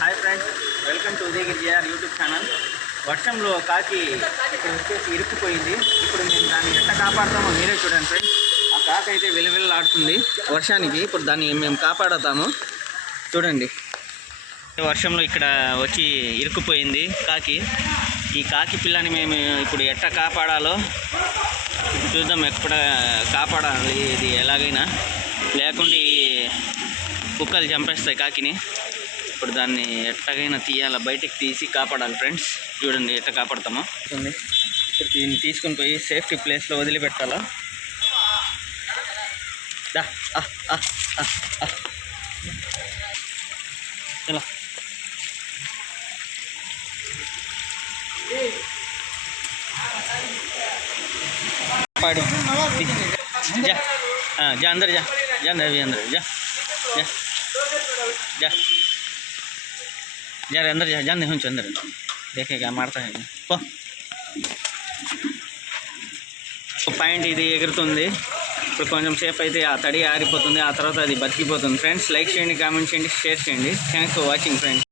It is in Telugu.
హాయ్ ఫ్రెండ్స్ వెల్కమ్ టు ఉదయగిరిజార్ యూట్యూబ్ ఛానల్ వర్షంలో కాకి ఇక్కడ వచ్చేసి ఇరుక్కుపోయింది. ఇప్పుడు మేము దాన్ని ఎట్లా కాపాడతామో మీరే చూడండి ఫ్రెండ్స్ ఆ కాకి అయితే విలువిల్లాడుతుంది వర్షానికి. ఇప్పుడు దాన్ని మేము కాపాడతాము. చూడండి. వర్షంలో ఇక్కడ వచ్చి ఇరుక్కుపోయింది కాకి. ఈ కాకి పిల్లని మేము ఇప్పుడు ఎట్లా కాపాడాలో చూద్దాం ఎక్కడ కాపాడాలి ఇది ఎలాగైనా. లేకుండా ఈ కుక్కలు చంపేస్తాయి కాకిని. ఇప్పుడు దాన్ని ఎట్టగైనా తీయాల? బయటికి తీసి కాపాడాలి ఫ్రెండ్స్. చూడండి ఎట్ట కాపాడతామా. ఇప్పుడు దీన్ని తీసుకుని పోయి సేఫ్టీ ప్లేస్లో వదిలిపెట్టాలా? ఎలా పాడు. జా. అందరు జా. జా అందరు జా. జా. జా. जा जा जा जा रे अंदर जा जाने हुंच अंदर देखे क्या मारता है పో పాయింట్ ఇది ఎగురుతుంది ఇప్పుడు కొంచెం సేపు అయితే ఆ తడి ఆరిపోతుంది ఆ తర్వాత అది బతికిపోతుంది ఫ్రెండ్స్ లైక్ చేయండి కామెంట్ చేయండి షేర్ చేయండి థ్యాంక్స్ ఫర్ వాచింగ్ ఫ్రెండ్స్